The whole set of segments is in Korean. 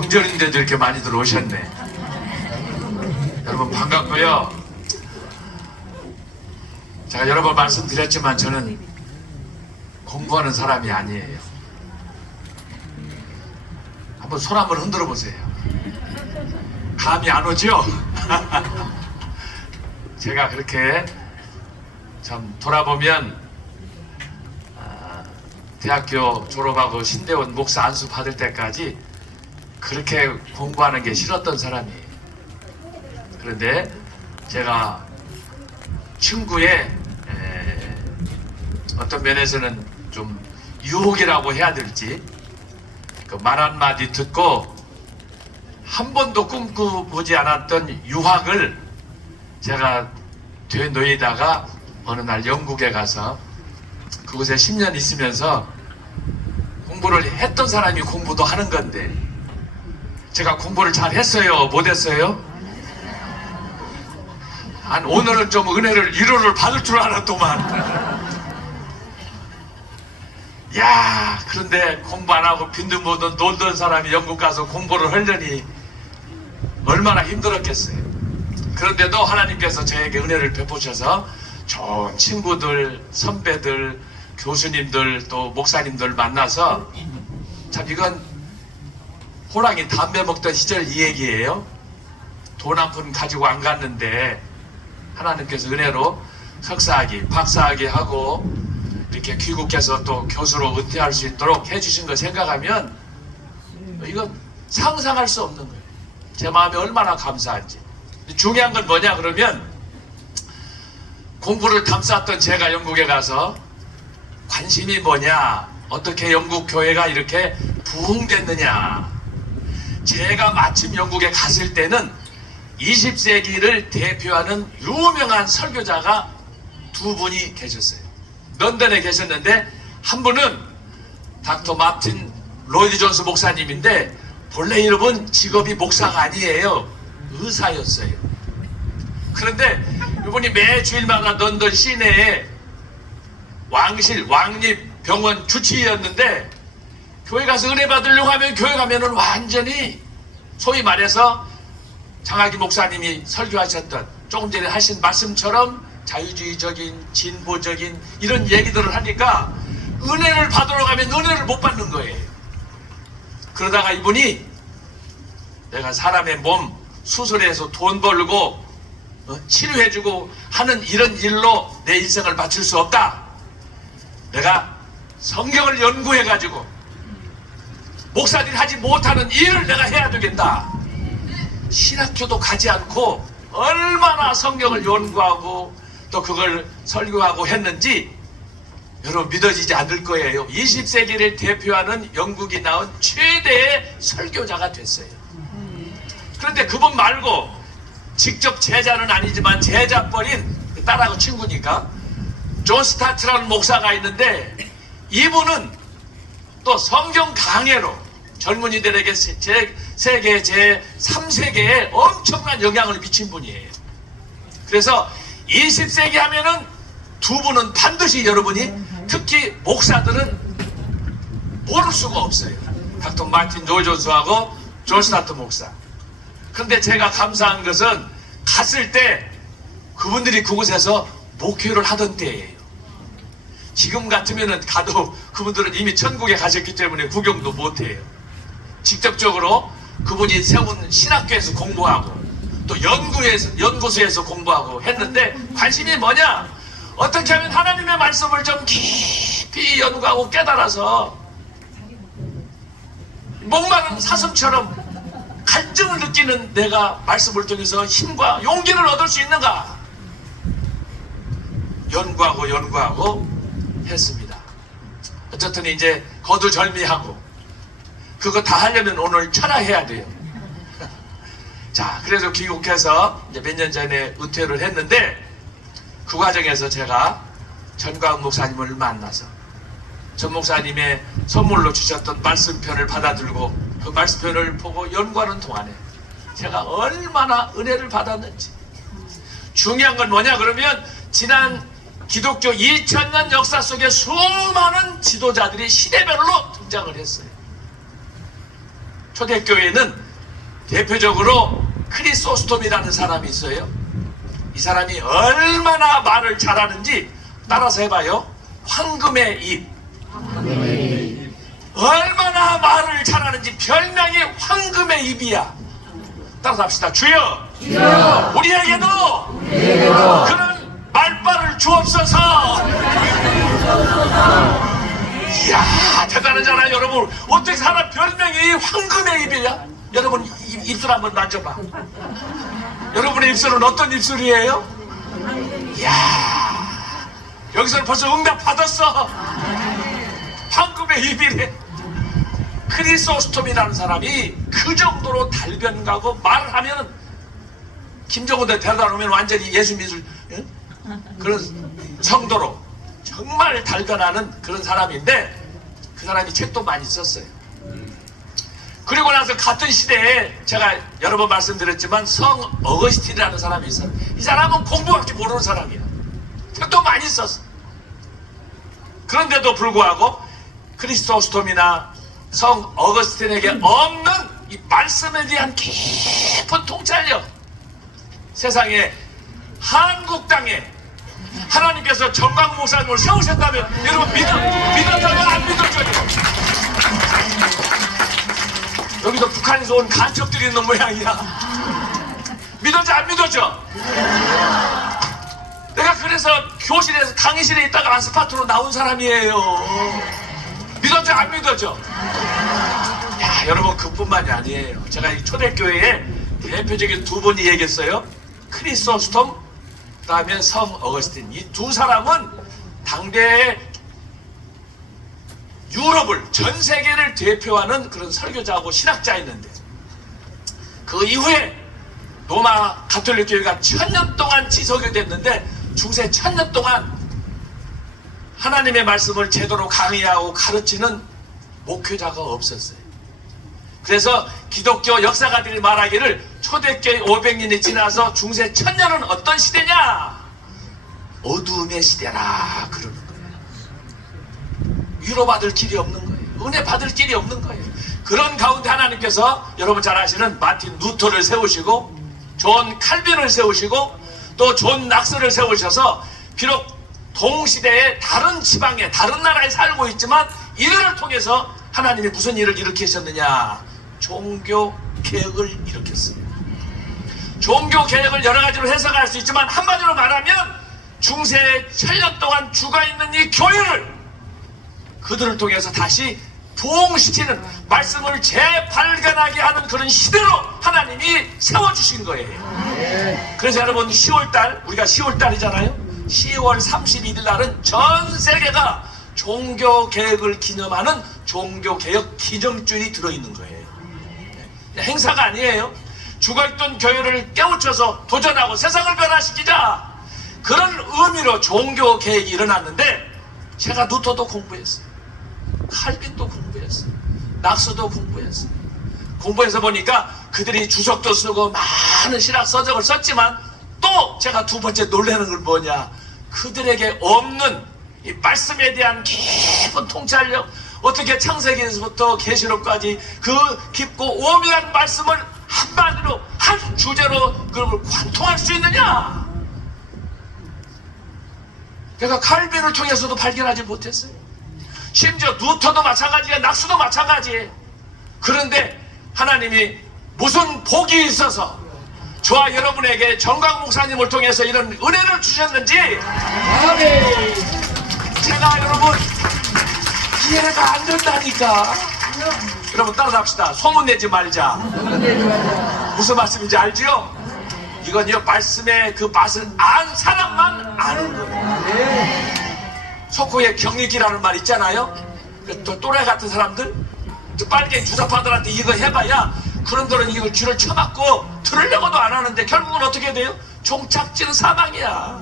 명절인데도 이렇게 많이 들어오셨네. 여러분 반갑고요. 제가 여러 번 말씀드렸지만 저는 공부하는 사람이 아니에요. 한번 손 한번 흔들어 보세요. 감이 안 오죠? 제가 그렇게 참 돌아보면 대학교 졸업하고 신대원 목사 안수 받을 때까지 그렇게 공부하는 게 싫었던 사람이에요. 그런데 제가 친구의 어떤 면에서는 좀 유혹이라고 해야 될지 그 말 한마디 듣고 한 번도 꿈꾸보지 않았던 유학을 제가 되뇌이다가 어느 날 영국에 가서 그곳에 10년 있으면서 공부를 했던 사람이 공부도 하는 건데 제가 공부를 잘 했어요? 못 했어요? 오늘은 좀 은혜를 위로를 받을 줄 알았더만. 야, 그런데 공부 안 하고 빈둥보던 놀던 사람이 영국 가서 공부를 하려니 얼마나 힘들었겠어요. 그런데도 하나님께서 저에게 은혜를 베푸셔서 좋은 친구들, 선배들, 교수님들 또 목사님들 만나서 참 이건 호랑이 담배 먹던 시절 이 얘기예요. 돈 한 푼 가지고 안 갔는데 하나님께서 은혜로 석사학위, 박사학위 하고 이렇게 귀국해서 또 교수로 은퇴할 수 있도록 해주신 거 생각하면 이건 상상할 수 없는 거예요. 제 마음이 얼마나 감사한지. 중요한 건 뭐냐 그러면 공부를 담쌓던 제가 영국에 가서 관심이 뭐냐, 어떻게 영국 교회가 이렇게 부흥됐느냐. 제가 마침 영국에 갔을 때는 20세기를 대표하는 유명한 설교자가 두 분이 계셨어요. 런던에 계셨는데 한 분은 닥터 마틴 로이드 존스 목사님인데 본래 이름은 직업이 목사가 아니에요. 의사였어요. 그런데 이분이 매 주일마다 런던 시내에 왕실, 왕립 병원 주치의였는데 교회 가서 은혜 받으려고 하면 교회 가면은 완전히 소위 말해서 장학기 목사님이 설교하셨던 조금 전에 하신 말씀처럼 자유주의적인 진보적인 이런 얘기들을 하니까 은혜를 받으러 가면 은혜를 못 받는 거예요. 그러다가 이분이 내가 사람의 몸 수술해서 돈 벌고 치료해주고 하는 이런 일로 내 인생을 바칠 수 없다. 내가 성경을 연구해가지고 목사들이 하지 못하는 일을 내가 해야 되겠다. 신학교도 가지 않고 얼마나 성경을 연구하고 또 그걸 설교하고 했는지 여러분 믿어지지 않을 거예요. 20세기를 대표하는 영국이 낳은 최대의 설교자가 됐어요. 그런데 그분 말고 직접 제자는 아니지만 제자뻘인 딸하고 친구니까 존 스타트라는 목사가 있는데 이분은 또 성경 강해로 젊은이들에게 세계 제3세계에 엄청난 영향을 미친 분이에요. 그래서 20세기 하면은 두 분은 반드시 여러분이 특히 목사들은 모를 수가 없어요. 닥터 마틴 로이드 존스하고 존 스타트 목사. 그런데 제가 감사한 것은 갔을 때 그분들이 그곳에서 목회를 하던 때예요. 지금 같으면은 가도 그분들은 이미 천국에 가셨기 때문에 구경도 못해요. 직접적으로 그분이 세운 신학교에서 공부하고 또 연구소에서 공부하고 했는데 관심이 뭐냐? 어떻게 하면 하나님의 말씀을 좀 깊이 연구하고 깨달아서 목마른 사슴처럼 갈증을 느끼는 내가 말씀을 통해서 힘과 용기를 얻을 수 있는가? 연구하고 했습니다. 어쨌든 이제 거두절미하고 그거 다 하려면 오늘 철야해야 돼요. 자, 그래서 귀국해서 이제 몇 년 전에 은퇴를 했는데 그 과정에서 제가 전광 목사님을 만나서 전 목사님의 선물로 주셨던 말씀편을 받아들고 그 말씀편을 보고 연구하는 동안에 제가 얼마나 은혜를 받았는지. 중요한 건 뭐냐 그러면 지난 기독교 2000년 역사 속에 수많은 지도자들이 시대별로 등장을 했어요. 초대교회는 대표적으로 크리소스톰이라는 사람이 있어요. 이 사람이 얼마나 말을 잘하는지 따라서 해봐요. 황금의 입. 얼마나 말을 잘하는지 별명이 황금의 입이야. 따라서 합시다. 주여, 우리에게도 그런 말발을 주옵소서. 이야, 대단하잖아요, 여러분. 어떻게 사람 별명이 황금의 입이야? 여러분 입술 한번 만져봐. 여러분의 입술은 어떤 입술이에요? 이야, 여기서는 벌써 응답 받았어. 황금의 입이래. 크리소스톰이라는 사람이 그 정도로 달변가고 말을 하면 김정은대 대답 오면 완전히 예수 믿을 그런 성도로 정말 달변하는 그런 사람인데, 그 사람이 책도 많이 썼어요. 그리고 나서 같은 시대에 제가 여러 번 말씀드렸지만 성 어거스틴이라는 사람이 있어요. 이 사람은 공부밖에 모르는 사람이야. 책도 많이 썼어. 그런데도 불구하고 크리소스톰이나 성 어거스틴에게 없는 이 말씀에 대한 깊은 통찰력, 세상에 한국 땅에 하나님께서 정광 목사님을 세우셨다면 여러분 믿었다면 안 믿었죠? 여기서 북한에서 온 간첩들이 있는 모양이야. 믿었죠 안 믿었죠? 내가 그래서 교실에서 강의실에 있다가 안스파트로 나온 사람이에요. 믿었죠 안 믿었죠? 야, 여러분 그뿐만이 아니에요. 제가 이 초대교회에 대표적인 두 분이 얘기했어요. 크리소스톰, 그 다음에 성 어거스틴. 이 두 사람은 당대의 유럽을, 전 세계를 대표하는 그런 설교자하고 신학자였는데, 그 이후에 로마 가톨릭 교회가 1000년 동안 지속이 됐는데 중세 1000년 동안 하나님의 말씀을 제대로 강의하고 가르치는 목회자가 없었어요. 그래서 기독교 역사가들이 말하기를 초대교회 500년이 지나서 중세 1000년은 어떤 시대냐? 어두움의 시대라 그러는 거예요. 위로받을 길이 없는 거예요. 은혜 받을 길이 없는 거예요. 그런 가운데 하나님께서 여러분 잘 아시는 마틴 루터를 세우시고 존 칼빈을 세우시고 또 존 낙스를 세우셔서 비록 동시대에 다른 지방에 다른 나라에 살고 있지만 이들을 통해서 하나님이 무슨 일을 일으키셨느냐? 종교 개혁을 일으켰어요. 종교 개혁을 여러 가지로 해석할 수 있지만 한마디로 말하면 중세 1000년 동안 죽어있는 이 교회를 그들을 통해서 다시 부흥시키는, 말씀을 재발견하게 하는 그런 시대로 하나님이 세워주신 거예요. 그래서 여러분 10월달, 우리가 10월달이잖아요. 10월 31일 날은 전 세계가 종교개혁을 기념하는 종교개혁 기념주일이 들어있는 거예요. 행사가 아니에요. 죽어있던 교회를 깨우쳐서 도전하고 세상을 변화시키자, 그런 의미로 종교개혁이 일어났는데, 제가 루터도 공부했어요. 칼빈도 공부했어요. 낙스도 공부했어요. 공부해서 보니까 그들이 주석도 쓰고 많은 신학 서적을 썼지만 또 제가 두 번째 놀라는 건 뭐냐? 그들에게 없는 이 말씀에 대한 깊은 통찰력, 어떻게 창세기에서부터 계시록까지 그 깊고 오묘한 말씀을 한마디로 한 주제로 그걸 관통할 수 있느냐? 내가 칼빈을 통해서도 발견하지 못했어요. 심지어 루터도 마찬가지예요. 낙스도 마찬가지예요. 그런데 하나님이 무슨 복이 있어서 저와 여러분에게 정광 목사님을 통해서 이런 은혜를 주셨는지 제가 여러분 이해가 안 된다니까. 여러분 따라합시다. 소문내지 말자. 무슨 말씀인지 알지요? 이건요, 말씀의 그 맛을 안 사람만 아는 거예요. 속호의 경리기라는 말 있잖아요. 또 또래 같은 사람들, 빨갱이 주사파들한테 이거 해봐야 그런들은 이걸 귀를 쳐맞고 들으려고도 안 하는데 결국은 어떻게 돼요? 종착지는 사망이야.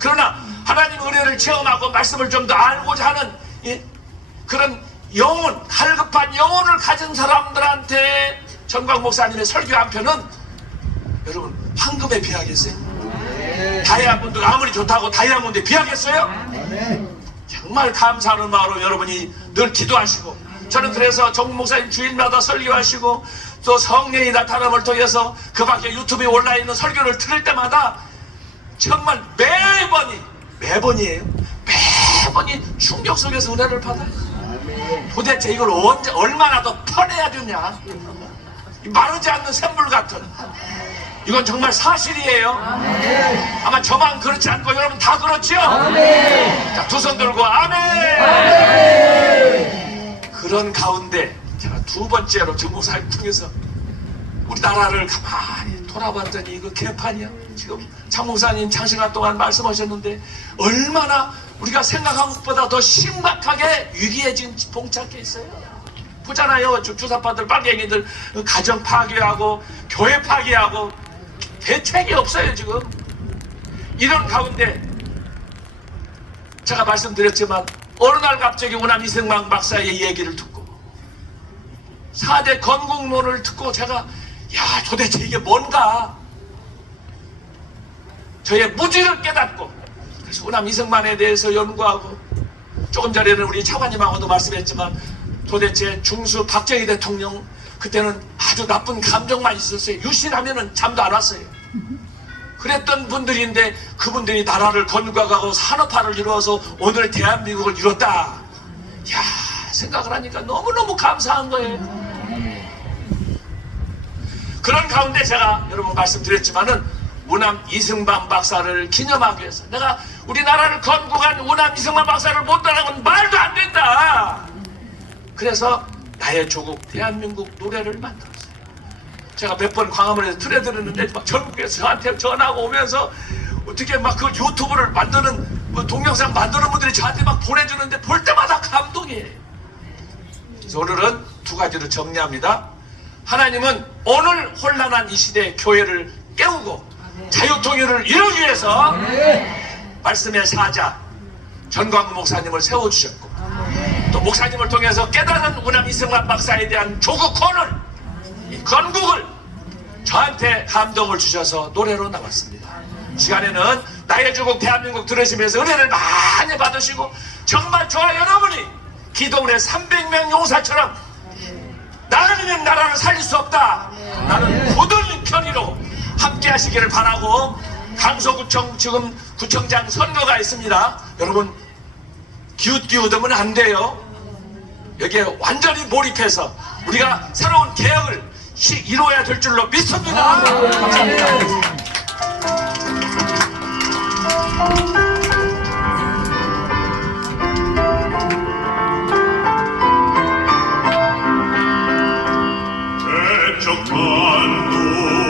그러나 하나님 은혜를 체험하고 말씀을 좀 더 알고자 하는 그런 영혼, 갈급한 영혼을 가진 사람들한테 정광 목사님의 설교 한 편은 여러분 황금에 비하겠어요? 다이아몬드가 아무리 좋다고 다이아몬드에 비하겠어요? 정말 감사하는 마음으로 여러분이 늘 기도하시고 저는 그래서 정 목사님 주일마다 설교하시고 또 성령이 나타남을 통해서 그 밖에 유튜브에 올라있는 설교를 들을 때마다 정말 매번이에요. 매번이 충격 속에서 은혜를 받아요. 도대체 이걸 언제 얼마나 더 퍼내야 되냐. 마르지 않는 샘물 같은, 이건 정말 사실이에요. 아마 저만 그렇지 않고 여러분 다 그렇죠? 자, 두 손 들고 아멘. 그런 가운데 제가 두 번째로 정목사님 통해서 우리나라를 가만히 돌아봤더니 이거 개판이야. 지금 장목사님 장시간 동안 말씀하셨는데 얼마나 우리가 생각한 것보다 더 심각하게 위기에 지금 봉착해 있어요. 보잖아요. 주사파들, 빨갱이들 가정 파괴하고 교회 파괴하고 대책이 없어요 지금. 이런 가운데 제가 말씀드렸지만 어느 날 갑자기 우남 이승만 박사의 얘기를 듣고 4대 건국론을 듣고 제가 야 도대체 이게 뭔가 저의 무지를 깨닫고, 그래서 우남 이승만에 대해서 연구하고, 조금 전에는 우리 차관님하고도 말씀했지만 도대체 중수 박정희 대통령 그때는 아주 나쁜 감정만 있었어요. 유신하면은 잠도 안 왔어요. 그랬던 분들인데 그분들이 나라를 건국하고 산업화를 이루어서 오늘 대한민국을 이뤘다. 야, 생각을 하니까 너무너무 감사한 거예요. 그런 가운데 제가 여러분 말씀드렸지만은 우남 이승만 박사를 기념하기 위해서 내가 우리나라를 건국한 우남 이승만 박사를 못 따라가면 말도 안 된다. 그래서 나의 조국 대한민국 노래를 만들었어요. 제가 몇 번 광화문에서 틀어드렸는데 막 전국에서 저한테 전화가 오면서 어떻게 막 그 유튜브를 만드는 뭐 동영상 만드는 분들이 저한테 막 보내주는데 볼 때마다 감동이에요. 그래서 오늘은 두 가지로 정리합니다. 하나님은 오늘 혼란한 이 시대의 교회를 깨우고 자유통일을 이루기 위해서 말씀의 사자 전광구 목사님을 세워주셨고, 또 목사님을 통해서 깨달은 우남 이승만 박사에 대한 조국헌을, 이 건국을 저한테 감동을 주셔서 노래로 나왔습니다. 이 시간에는 나의 조국 대한민국 들으시면서 은혜를 많이 받으시고, 정말 저와 여러분이 기도원의 300명 용사처럼 나는 나라를 살릴 수 없다, 나는 굳은 편의로 함께 하시기를 바라고, 강서구청 지금 구청장 선거가 있습니다. 여러분 기웃기웃하면 안 돼요. 여기에 완전히 몰입해서 우리가 새로운 개혁을 이루어야 될 줄로 믿습니다. 감사합니다. 대적한